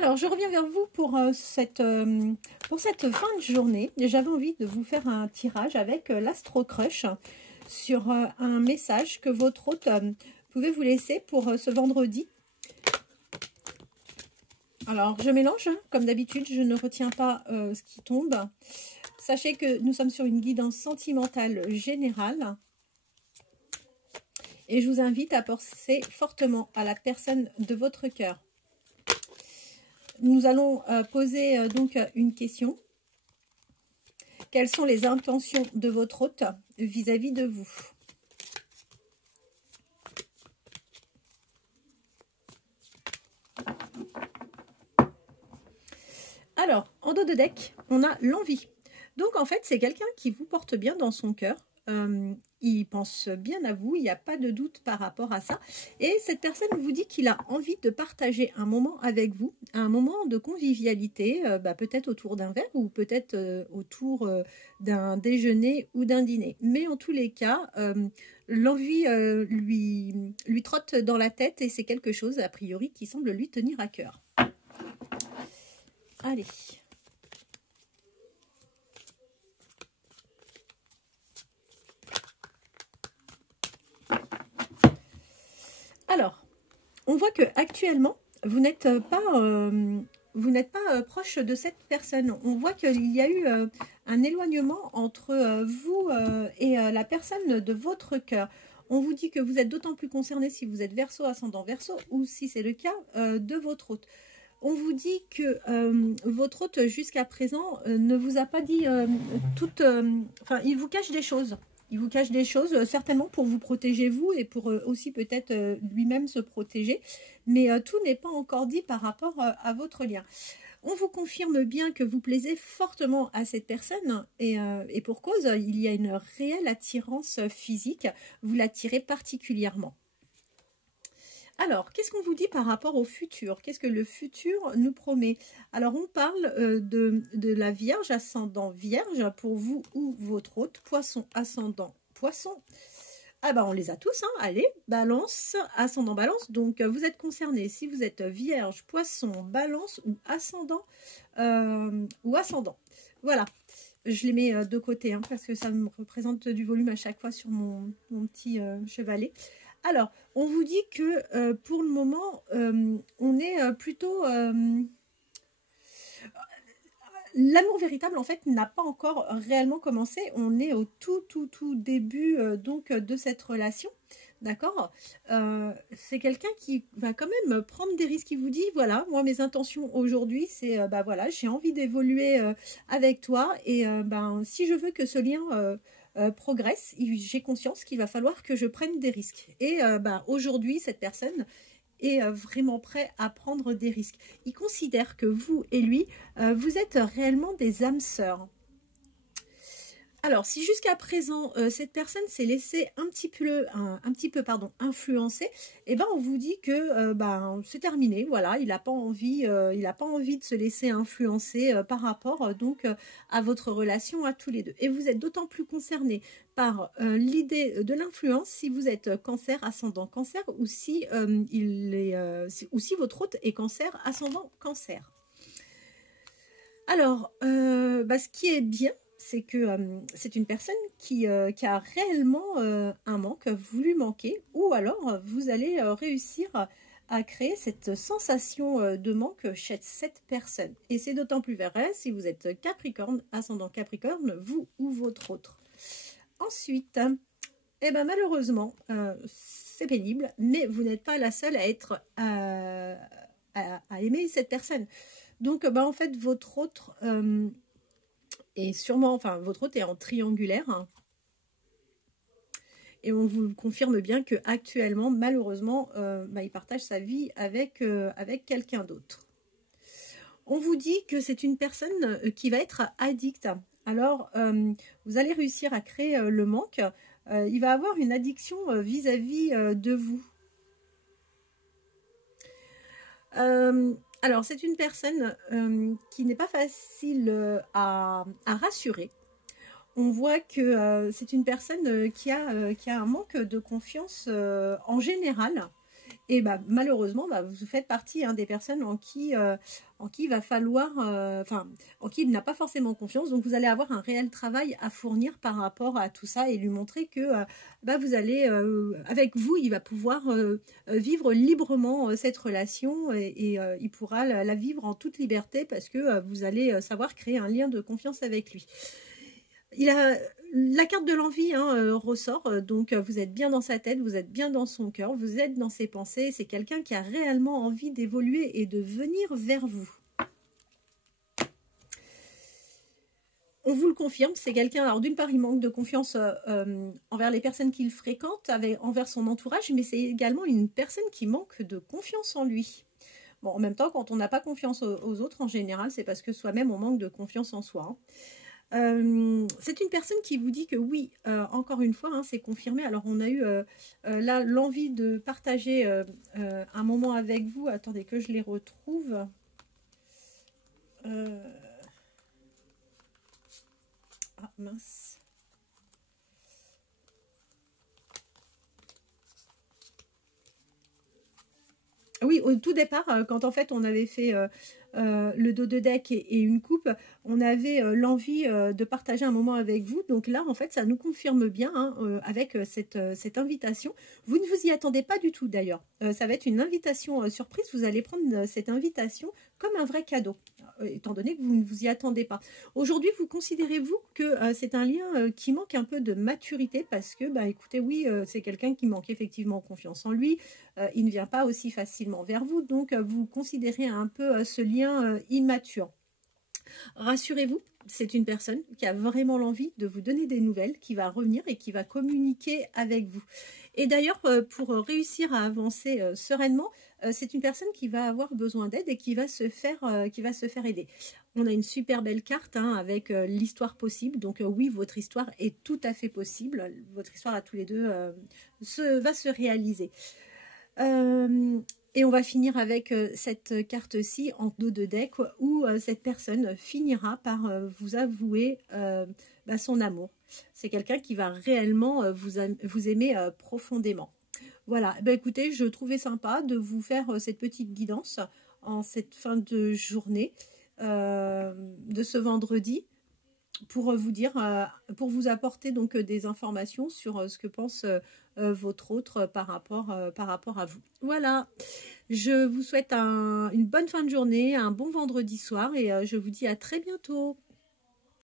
Alors, je reviens vers vous pour cette fin de journée. J'avais envie de vous faire un tirage avec l'Astro Crush sur un message que votre hôte pouvait vous laisser pour ce vendredi. Alors, je mélange, hein, comme d'habitude, je ne retiens pas ce qui tombe. Sachez que nous sommes sur une guidance sentimentale générale. Et je vous invite à penser fortement à la personne de votre cœur. Nous allons poser donc une question. Quelles sont les intentions de votre hôte vis-à-vis de vous? Alors, en dos de deck, on a l'envie. Donc, en fait, c'est quelqu'un qui vous porte bien dans son cœur. Il pense bien à vous, il n'y a pas de doute par rapport à ça. Et cette personne vous dit qu'il a envie de partager un moment avec vous, un moment de convivialité, peut-être autour d'un verre ou peut-être autour d'un déjeuner ou d'un dîner. Mais en tous les cas, l'envie lui trotte dans la tête et c'est quelque chose, a priori, qui semble lui tenir à cœur. Allez. Alors, on voit que actuellement, vous n'êtes pas proche de cette personne. On voit qu'il y a eu un éloignement entre vous et la personne de votre cœur. On vous dit que vous êtes d'autant plus concerné si vous êtes Verseau, ascendant Verseau, ou si c'est le cas de votre hôte. On vous dit que votre hôte, jusqu'à présent, ne vous a pas dit toutes... Enfin, il vous cache des choses. Il vous cache des choses, certainement pour vous protéger vous et pour aussi peut-être lui-même se protéger. Mais tout n'est pas encore dit par rapport à votre lien. On vous confirme bien que vous plaisez fortement à cette personne et pour cause, il y a une réelle attirance physique. Vous l'attirez particulièrement. Alors, qu'est-ce qu'on vous dit par rapport au futur? Qu'est-ce que le futur nous promet? Alors, on parle de la Vierge, ascendant Vierge, pour vous ou votre hôte, Poisson, ascendant Poisson. Ah ben, on les a tous, hein. Allez, Balance, ascendant Balance. Donc, vous êtes concerné si vous êtes Vierge, Poisson, Balance ou ascendant. Voilà. Je les mets de côté, hein, parce que ça me représente du volume à chaque fois sur mon petit chevalet. Alors, on vous dit que pour le moment, on est plutôt... L'amour véritable, en fait, n'a pas encore réellement commencé. On est au tout début donc de cette relation. D'accord, c'est quelqu'un qui va quand même prendre des risques. Il vous dit, voilà, moi, mes intentions aujourd'hui, c'est, voilà, j'ai envie d'évoluer avec toi. Et si je veux que ce lien... progresse, j'ai conscience qu'il va falloir que je prenne des risques. Et aujourd'hui, cette personne est vraiment prêt à prendre des risques. Il considère que vous et lui, vous êtes réellement des âmes sœurs. Alors, si jusqu'à présent, cette personne s'est laissée un petit peu influencer, eh ben, on vous dit que c'est terminé. Voilà, il n'a pas envie de se laisser influencer par rapport donc à votre relation à tous les deux. Et vous êtes d'autant plus concerné par l'idée de l'influence si vous êtes Cancer, ascendant Cancer, ou si votre hôte est Cancer, ascendant Cancer. Alors, ce qui est bien, c'est que c'est une personne qui a réellement un manque, voulu manquer, ou alors vous allez réussir à créer cette sensation de manque chez cette personne. Et c'est d'autant plus vrai si vous êtes Capricorne, ascendant Capricorne, vous ou votre autre. Ensuite, malheureusement, c'est pénible, mais vous n'êtes pas la seule à être à aimer cette personne. Donc, en fait, votre autre... et sûrement, votre hôte est en triangulaire. Hein, et on vous confirme bien que actuellement, malheureusement, il partage sa vie avec quelqu'un d'autre. On vous dit que c'est une personne qui va être addicte. Alors, vous allez réussir à créer le manque. Il va avoir une addiction vis-à-vis de vous. Alors, c'est une personne qui n'est pas facile à rassurer. On voit que c'est une personne qui a un manque de confiance en général, Et bah, malheureusement, bah, vous faites partie des personnes en qui il va falloir, en qui il n'a pas forcément confiance. Donc, vous allez avoir un réel travail à fournir par rapport à tout ça et lui montrer que bah, vous allez, avec vous, il va pouvoir vivre librement cette relation et il pourra la vivre en toute liberté parce que vous allez savoir créer un lien de confiance avec lui. La carte de l'envie ressort, donc vous êtes bien dans sa tête, vous êtes bien dans son cœur, vous êtes dans ses pensées, c'est quelqu'un qui a réellement envie d'évoluer et de venir vers vous. On vous le confirme, c'est quelqu'un, alors d'une part il manque de confiance envers les personnes qu'il fréquente, envers son entourage, mais c'est également une personne qui manque de confiance en lui. Bon, en même temps, quand on n'a pas confiance aux autres, en général, c'est parce que soi-même on manque de confiance en soi. C'est une personne qui vous dit que oui, encore une fois, c'est confirmé. Alors on a eu là l'envie de partager un moment avec vous. Attendez que je les retrouve. Ah mince. Oui, au tout départ, quand en fait on avait fait le dos de deck et une coupe, on avait l'envie de partager un moment avec vous. Donc là, en fait, ça nous confirme bien avec cette invitation. Vous ne vous y attendez pas du tout d'ailleurs. Ça va être une invitation surprise. Vous allez prendre cette invitation comme un vrai cadeau, étant donné que vous ne vous y attendez pas. Aujourd'hui, vous considérez-vous que c'est un lien qui manque un peu de maturité parce que, bah, écoutez, oui, c'est quelqu'un qui manque effectivement confiance en lui. Il ne vient pas aussi facilement vers vous, donc vous considérez un peu ce lien immature. Rassurez-vous, c'est une personne qui a vraiment l'envie de vous donner des nouvelles, qui va revenir et qui va communiquer avec vous. Et d'ailleurs, pour réussir à avancer sereinement, c'est une personne qui va avoir besoin d'aide et qui va se faire aider. On a une super belle carte avec l'histoire possible. Donc oui, votre histoire est tout à fait possible. Votre histoire à tous les deux va se réaliser. Et on va finir avec cette carte-ci en dos de deck où cette personne finira par vous avouer son amour. C'est quelqu'un qui va réellement vous aimer profondément. Voilà, écoutez, je trouvais sympa de vous faire cette petite guidance en cette fin de journée de ce vendredi, pour vous dire, pour vous apporter donc des informations sur ce que pense votre autre par rapport à vous. Voilà, je vous souhaite une bonne fin de journée, un bon vendredi soir et je vous dis à très bientôt.